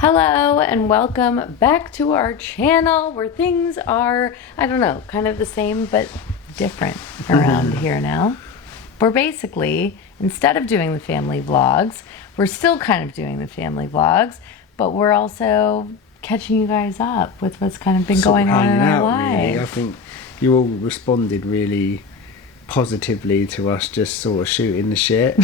Hello and welcome back to our channel where things are, I don't know, kind of the same but different around here now. We're basically, instead of doing the family vlogs, we're still kind of doing the family vlogs, but we're also catching you guys up with what's kind of been going on in our lives. Really. I think you all responded really positively to us just sort of shooting the shit,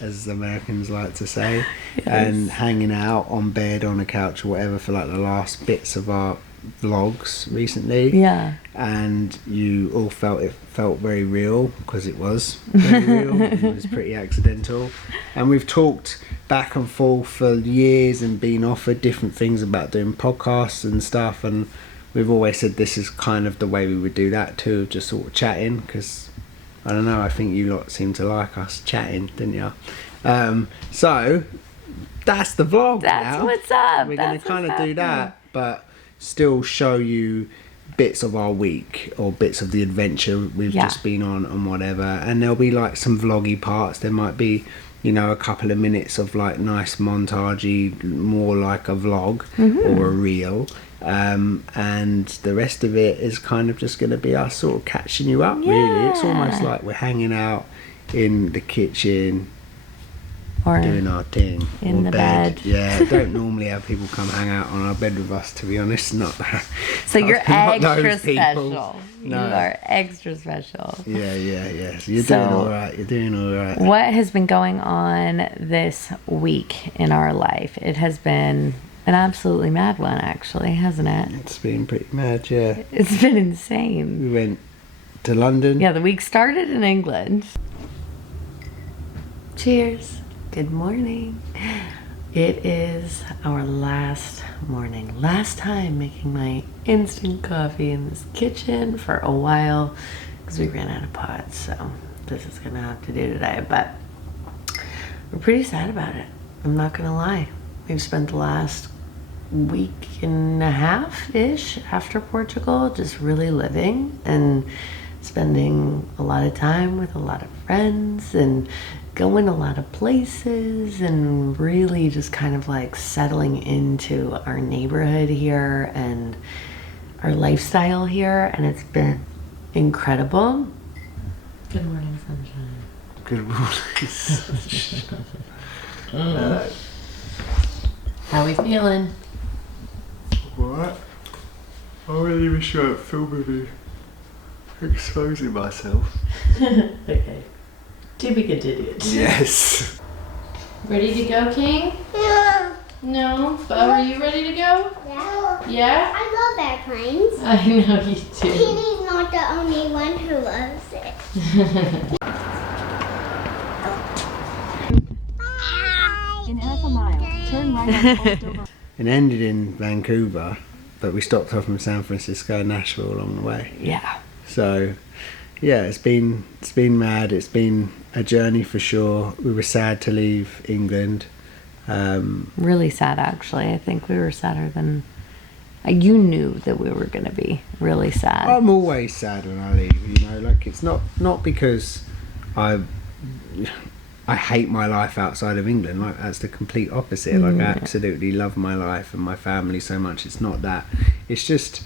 as Americans like to say, yes. And hanging out on bed, on a couch or whatever for like the last bits of our vlogs recently. Yeah. And you all felt it felt very real, because it was very real. It was pretty accidental. And we've talked back and forth for years and been offered different things about doing podcasts and stuff, and we've always said this is kind of the way we would do that too, just sort of chatting, because I don't know, I think you lot seem to like us chatting, didn't you? So that's the vlog. That's what's up. We're going to kind of do that, but still show you bits of our week or bits of the adventure we've just been on and whatever. And there'll be like some vloggy parts. There might be, you know, a couple of minutes of like nice montagey, more like a vlog or a reel. And the rest of it is kind of just going to be us sort of catching you up, really. It's almost like we're hanging out in the kitchen or doing our thing in the bed. Yeah, don't normally have people come hang out on our bed with us, to be honest. Not that. So you're extra special. No. You are extra special. Yeah. So you're doing all right. You're doing all right. What has been going on this week in our life? It has been an absolutely mad one, actually, hasn't it? It's been pretty mad, yeah. It's been insane. We went to London. Yeah, the week started in England. Cheers. Good morning. It is our last morning. Last time making my instant coffee in this kitchen for a while, because we ran out of pots, so this is gonna have to do today. But we're pretty sad about it. I'm not gonna lie. We've spent the last week and a half-ish after Portugal just really living and spending a lot of time with a lot of friends and going a lot of places and really just kind of like settling into our neighborhood here and our lifestyle here, and it's been incredible. Good morning, sunshine. Good morning, sunshine. How we feeling? What? I really wish you hadn't filmed me exposing myself. Okay. To be continued. Yes. Ready to go, King? Yeah. No? But are you ready to go? Yeah. Yeah? I love airplanes. I know you do. Kenny's not the only one who loves it. In half a mile, turn right on Old Dover. It ended in Vancouver, but we stopped off from San Francisco and Nashville along the way. Yeah. So, yeah, it's been mad. It's been a journey for sure. We were sad to leave England. Really sad, actually. I think we were sadder than you knew that we were going to be. Really sad. I'm always sad when I leave, you know. Like, it's not because I hate my life outside of England. Like, that's the complete opposite. Like, I absolutely love my life and my family so much. It's not that. It's just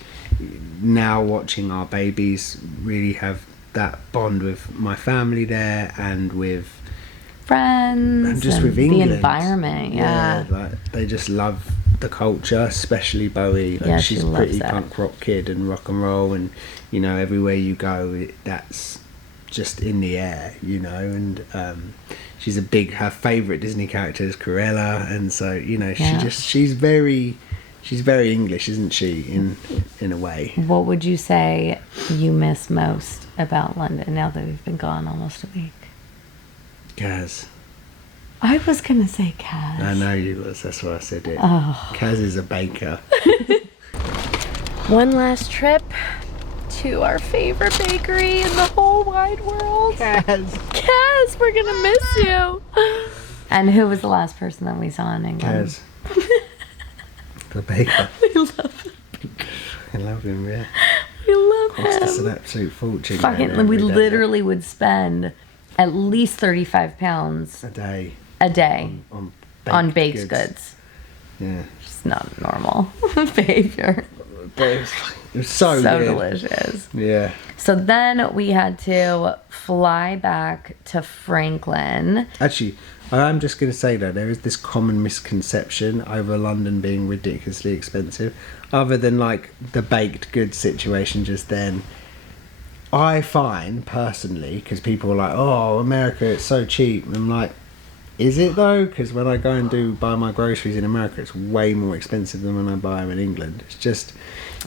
now watching our babies really have that bond with my family there and with friends and just with England. The environment. Like, they just love the culture, especially Bowie. Like, she's a pretty punk rock kid and rock and roll, and you know, everywhere you go, that's just in the air, you know. And she's her favourite Disney character is Cruella, and so, you know, she's very English, isn't she, in a way. What would you say you miss most about London now that we've been gone almost a week? Kaz. I was going to say Kaz. I know you was, that's why I said it. Oh. Kaz is a baker. One last trip to our favorite bakery in the whole wide world. Kaz, we're going to miss you. And who was the last person that we saw in England? Kaz. The baker. We love him. I love him, yeah. We love him. Cost us an absolute fortune. We literally would spend at least £35 a day on baked goods. Yeah. It's not normal behavior. But it was so So good. delicious. Yeah. So then we had to fly back to Franklin. Actually, I'm just going to say that there is this common misconception over London being ridiculously expensive. Other than like the baked goods situation just then, I find personally, because people are like, oh, America, it's so cheap. And I'm like, is it though? Because when I go and buy my groceries in America, it's way more expensive than when I buy them in England. It's just,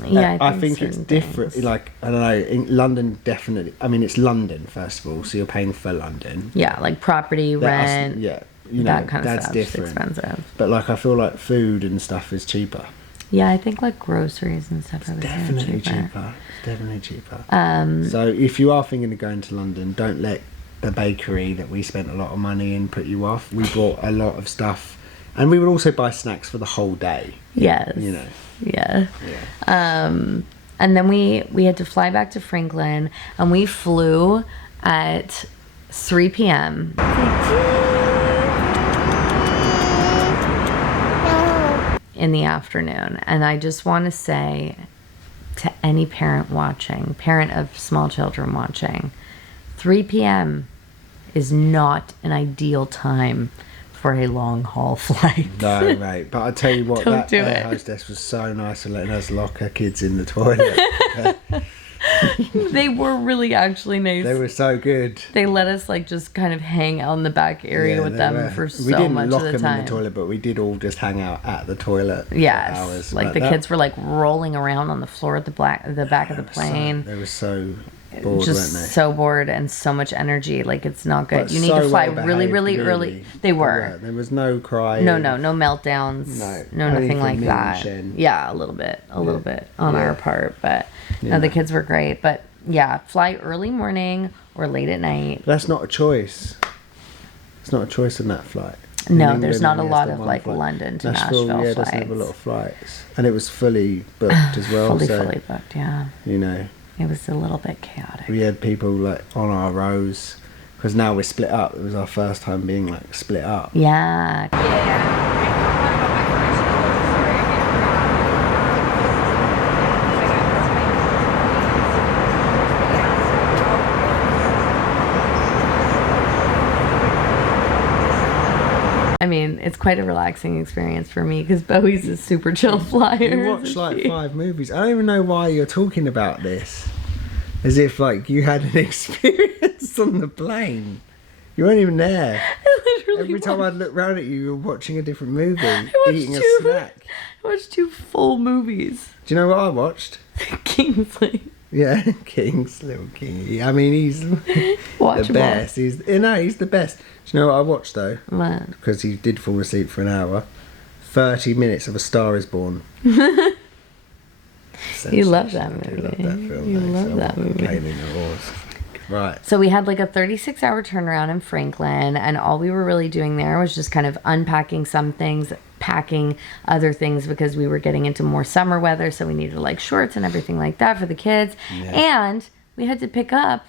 Yeah, I think it's certain different. things. Like, I don't know, in London definitely. I mean, it's London first of all, so you're paying for London. Yeah, like property, rent, Yeah, you know, that kind of that's stuff. different. It's expensive. But like, I feel like food and stuff is cheaper. Yeah, I think like groceries and stuff are Definitely cheaper. cheaper. It's definitely cheaper. So if you are thinking of going to London, don't let the bakery that we spent a lot of money in put you off. We bought a lot of stuff, and we would also buy snacks for the whole day. Yes. You know. Yeah. Yeah. And then we had to fly back to Franklin, and we flew at 3 p.m. in the afternoon. And I just want to say to any parent watching, parent of small children watching, 3 p.m. is not an ideal time for a long haul flight. No, mate. But I tell you what, Don't that do air it. hostess was so nice for letting us lock her kids in the toilet. They were really actually nice. They were so good. They let us like just kind of hang out in the back area Yeah, with they them were. for We so didn't much lock of the them time. in the toilet, but we did all just hang out at the toilet for Yes, hours. like But the that- kids were like rolling around on the floor at the back of the plane. They were so bored, Just weren't they? so bored and so much energy. Like it's not good. But You need so to fly well really, behaved, really early. really. They were. There was no crying. No meltdowns. No, only nothing from like me and that. Shen. Yeah, a little bit on Yeah. our part, but Yeah. no, the kids were great. But yeah, fly early morning or late at night. But that's not a choice. It's not a choice on that flight. No, In there's England, not a only lot has the of one like flight. London to Nashville, Nashville yeah, flights. doesn't have a lot of flights, and it was fully booked as well. fully booked. Yeah, you know, it was a little bit chaotic. we had people like on our rows because now we're split up. It was our first time being like split up. Yeah. I mean, it's quite a relaxing experience for me because Bowie's a super chill flyer. You watched like 5 movies. I don't even know why you're talking about this. As if like you had an experience on the plane. You weren't even there. Every time I'd look round at you, you were watching a different movie, eating a snack. I watched 2 full movies. Do you know what I watched? Kingsley. Yeah, King's little King. I mean, he's the Watchable. best. He's the best. Do you know what I watched though? What? Because he did fall asleep for an hour. 30 minutes of A Star Is Born. You love that I do movie. love that film. You mate, love so that I'm movie. complaining at all. Right. So we had like a 36-hour turnaround in Franklin, and all we were really doing there was just kind of unpacking some things, packing other things because we were getting into more summer weather, so we needed like shorts and everything like that for the kids. Yeah. And we had to pick up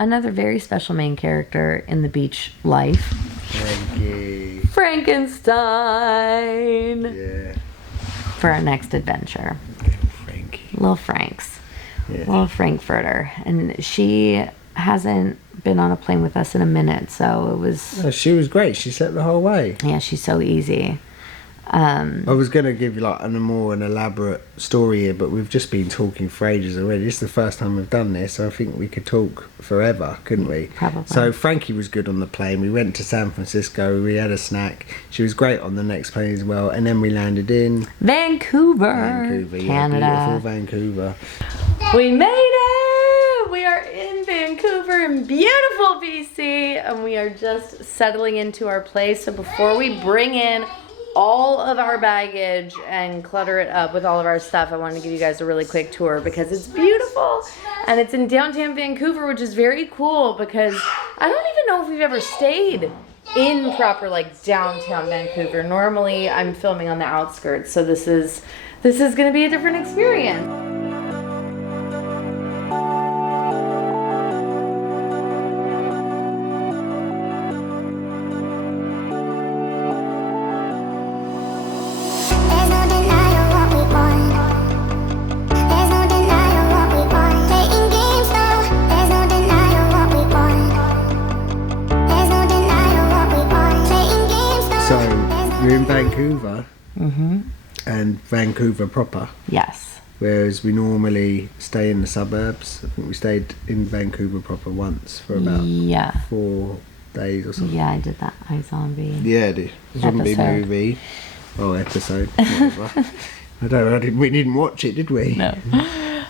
another very special main character in the beach life, Frankie. Frankenstein, Yeah. for our next adventure. Little Frankie. Little Franks. Yeah. Little Frankfurter. And she hasn't been on a plane with us in a minute, so it was, Oh, she was great. She slept the whole way. yeah, she's so easy. I was going to give you like an elaborate story here, but we've just been talking for ages already. This is the first time we've done this, so I think we could talk forever, couldn't we? Probably. So Frankie was good on the plane. We went to San Francisco. We had a snack. She was great on the next plane as well. And then we landed in Vancouver, yeah, Canada. beautiful Vancouver. We made it! We are in Vancouver in beautiful BC, and we are just settling into our place. So before we bring in all of our baggage and clutter it up with all of our stuff, I wanted to give you guys a really quick tour because it's beautiful, and it's in downtown Vancouver, which is very cool because I don't even know if we've ever stayed in proper like downtown Vancouver. Normally I'm filming on the outskirts, so this is going to be a different experience. Vancouver and Vancouver proper, Yes. whereas we normally stay in the suburbs. I think we stayed in Vancouver proper once for about Yeah. 4 days or something. Yeah, I did that iZombie. Yeah, the zombie Episode. movie. Oh, episode. Whatever. We didn't watch it, did we? No.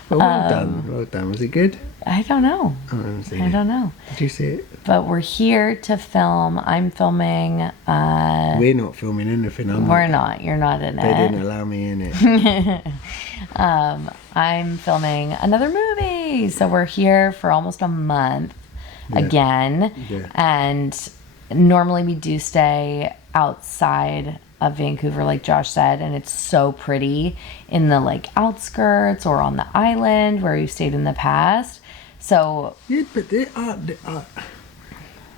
Well, well done. Well done. Was it good? I don't know. I haven't seen I it. don't know. Did you see it? But we're here to film. I'm filming. We're not filming anything. We're not. You're not in They it. didn't allow me in it. I'm filming another movie. So we're here for almost a month again. Yeah. And normally we do stay outside of Vancouver, like Josh said, and it's so pretty in the like outskirts or on the island where we've stayed in the past. So Yeah, but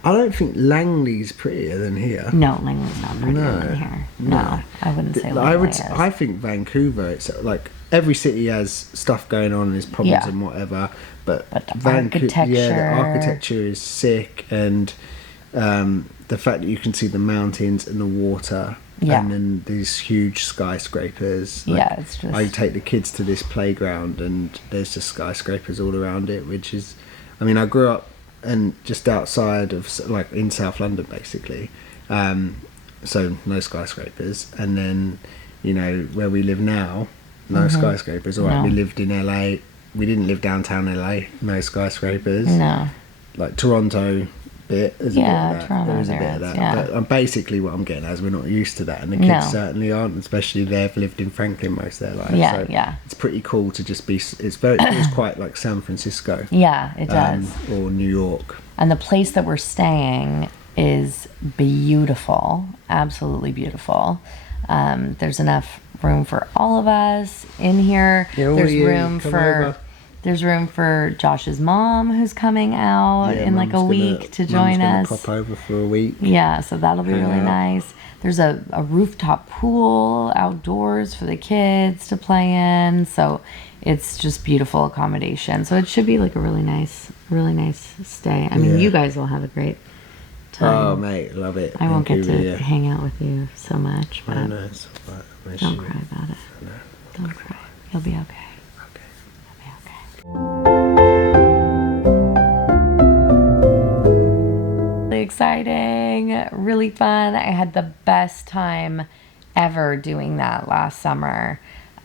I don't think Langley's prettier than here. no, Langley's not prettier No, than here. no. No, I wouldn't say I Langley would. is. I think Vancouver. It's like every city has stuff going on and there's problems Yeah. and whatever. But the yeah, architecture. the architecture is sick, and the fact that you can see the mountains and the water, Yeah. and then these huge skyscrapers. Yeah, it's just- I take the kids to this playground, and there's just skyscrapers all around it, which is. I mean, I grew up and just outside of like in South London, basically. So no skyscrapers, and then where we live now, no skyscrapers. All right, No. we lived in LA. We didn't live downtown LA. No skyscrapers. No. Like Toronto, bit. There's Yeah, a bit of that. Toronto There is a there bit of is, that. yeah. But basically, what I'm getting at is we're not used to that, and the kids No. certainly aren't. Especially they've lived in Franklin most of their lives. Yeah, so yeah. It's pretty cool to just be. It's quite like San Francisco. Yeah, it does. Or New York. And the place that we're staying is beautiful, absolutely beautiful. There's enough room for all of us in here. Yeah, all there's of you, room come for over. there's room for Josh's mom who's coming out Yeah, in like a Mum's week gonna- to Mum's join gonna us. Pop over for a week. Yeah, so that'll be Hang really out. nice. There's a rooftop pool outdoors for the kids to play in. So it's just beautiful accommodation. So it should be like a really nice stay. I mean, Yeah. you guys will have a great time. Oh, mate, love it. I won't get to Vancouver, yeah. hang out with you so much, but I know, it's all right. I miss don't you. cry about it. I know. Don't cry. You'll be okay. Okay. You'll be okay. Really exciting, really fun. I had the best time ever doing that last summer.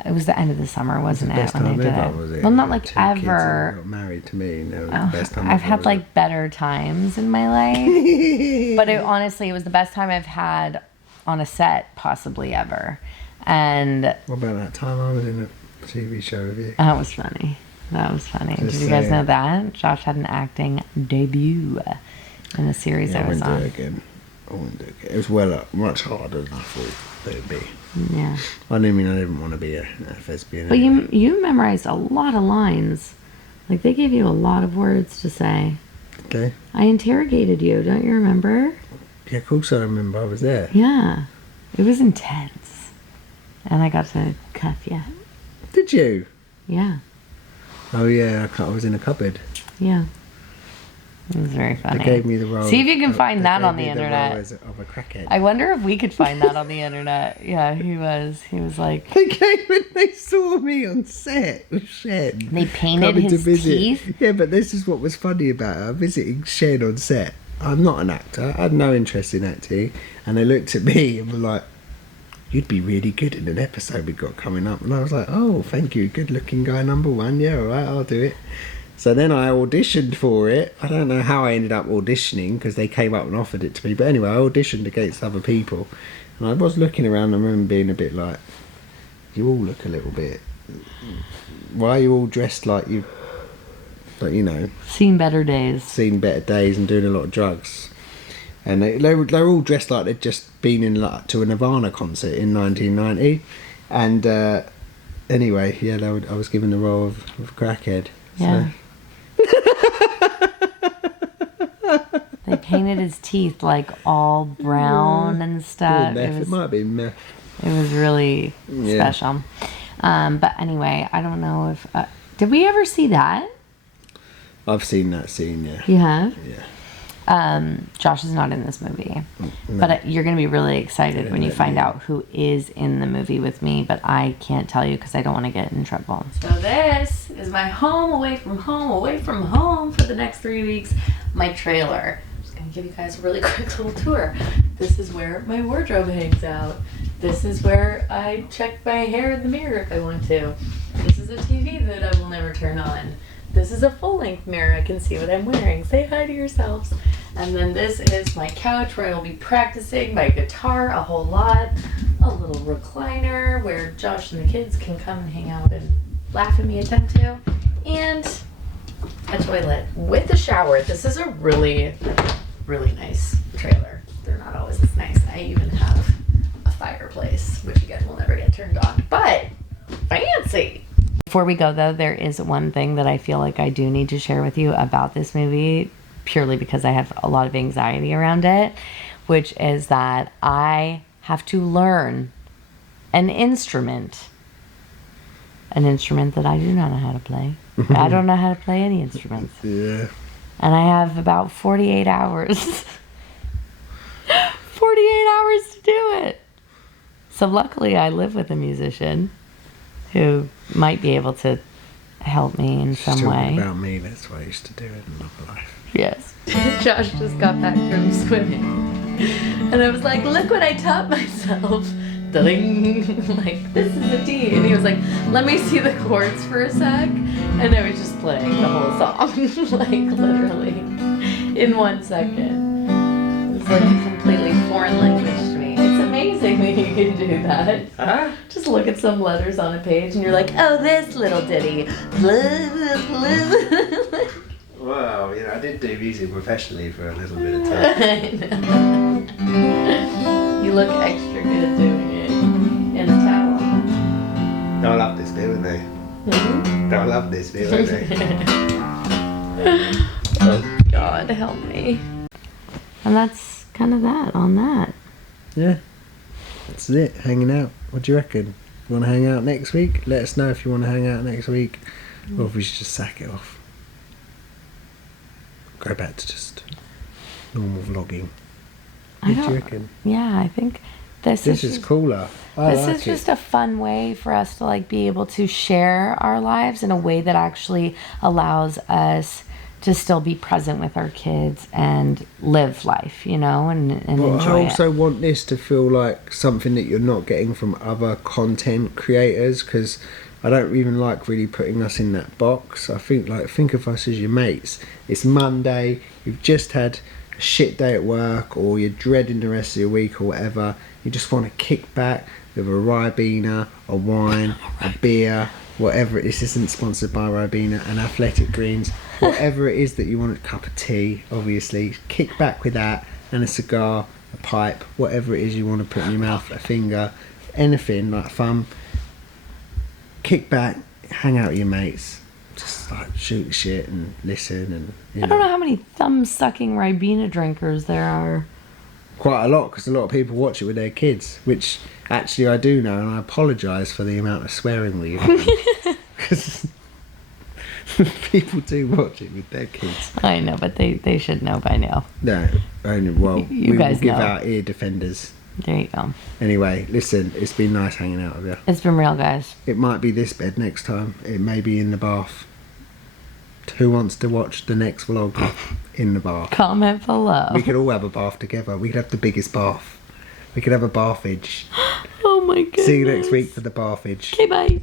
It was the end of the summer, wasn't it? Best when I time did ever, it. was it? Well, not Like like 2 kids ever. that got married to me, and it was the best time I've ever, had was like better times in my life, but honestly, it was the best time I've had on a set possibly ever. And What about that time I was in a TV show with you? that was funny. That was funny. Just Did you guys saying. know that? Josh had an acting debut in the series Yeah, I I was wouldn't do it on. again. I wouldn't do it again. It was much harder than I thought it would be. Yeah. I didn't want to be a thespian. But anyway. you memorized a lot of lines. Like they gave you a lot of words to say. Okay. I interrogated you, don't you remember? Yeah, of course I remember. I was there. Yeah. It was intense. And I got to cuff you. Did you? Yeah. Oh yeah, I was in a cupboard. Yeah. It was very funny. They gave me the role. See if you can they find that gave on the me internet. role of a crackhead. I wonder if we could find that on the internet. Yeah, he was like, They came and they saw me on set with Shen. they painted coming to his visit. teeth. Yeah, but this is what was funny about it. I'm visiting Shen on set. I'm not an actor. I had no interest in acting. And they looked at me and were like, "You'd be really good in an episode we got coming up." And I was like, "Oh, thank you. Good looking guy number one. Yeah, all right, I'll do it." So then I auditioned for it. I don't know how I ended up auditioning because they came up and offered it to me. But anyway, I auditioned against other people. And I was looking around and I remember being a bit like, you all look a little bit... Why are you all dressed like you've, like, Seen better days. seen better days and doing a lot of drugs? And they're all dressed like they'd just been to a Nirvana concert in 1990. And anyway, yeah, I was given the role of crackhead. Yeah. So. They painted his teeth like all brown and stuff. Meth. It might have been meth. It was really Yeah. special. But anyway, I don't know if... did we ever see that? I've seen that scene, yeah. You have? Yeah. Josh is not in this movie. But you're going to be really excited when you find out who is in the movie with me, but I can't tell you because I don't want to get in trouble. So this is my home away from home for the next 3 weeks. My trailer. I'm just going to give you guys a really quick little tour. This is where my wardrobe hangs out. This is where I check my hair in the mirror if I want to. This is a TV that I will never turn on. This is a full-length mirror. I can see what I'm wearing. Say hi to yourselves. And then this is my couch where I will be practicing my guitar a whole lot. A little recliner where Josh and the kids can come and hang out and laugh at me attempt to. And a toilet with a shower. This is a really, really nice trailer. They're not always this nice. I even have a fireplace, which again will never get turned on. But fancy! Before we go, though, there is one thing that I feel like I do need to share with you about this movie, purely because I have a lot of anxiety around it, which is that I have to learn an instrument that I do not know how to play. I don't know how to play any instruments. Yeah. And I have about 48 hours. 48 hours to do it. So luckily I live with a musician who might be able to help me in some way. About me, that's what I used to do in momlife. Yes. Josh just got back from swimming. And I was like, look what I taught myself. Ding. Like, this is a D. And he was like, let me see the chords for a sec. And I was just playing the whole song. Like, literally. In 1 second. It's like a completely foreign language to me. It's amazing that you can do that. Huh? Just look at some letters on a page and you're like, oh, this little ditty. Well, I did do music professionally for a little bit of time. I know. You look extra good doing it in a towel. I love this bit, wouldn't they? Mm-hmm. I love this bit, wouldn't they? Oh, God, help me. And that's kind of that on that. Yeah. That's it, hanging out. What do you reckon? You want to hang out next week? Let us know if you want to hang out next week. Or if we should just sack it off. Go back to just normal vlogging. What do you reckon? Yeah, I think this is cooler. This is just a fun way for us to be able to share our lives in a way that actually allows us to still be present with our kids and live life, and enjoy it. I also want this to feel like something that you're not getting from other content creators, because I don't even like really putting us in that box. I think of us as your mates. It's Monday, you've just had a shit day at work, or you're dreading the rest of your week or whatever. You just want to kick back with a Ribena, a wine, a beer, whatever it is. This isn't sponsored by Ribena and Athletic Greens. Whatever it is that you want, a cup of tea, obviously. Kick back with that, and a cigar, a pipe, whatever it is you want to put in your mouth, a finger, anything like fun. Kick back, hang out with your mates, just shoot shit and listen. And I don't know how many thumb-sucking Ribena drinkers there are. Quite a lot, because a lot of people watch it with their kids, which actually I do know, and I apologise for the amount of swearing we use. Because people do watch it with their kids. I know, but they should know by now. No, well, you guys will give know. our ear defenders. There you go. Anyway, listen, it's been nice hanging out with you. It's been real, guys. It might be this bed next time. It may be in the bath. Who wants to watch the next vlog in the bath? Comment below. We could all have a bath together. We could have the biggest bath. We could have a bathage. Oh my goodness. See you next week for the bathage. Okay, bye.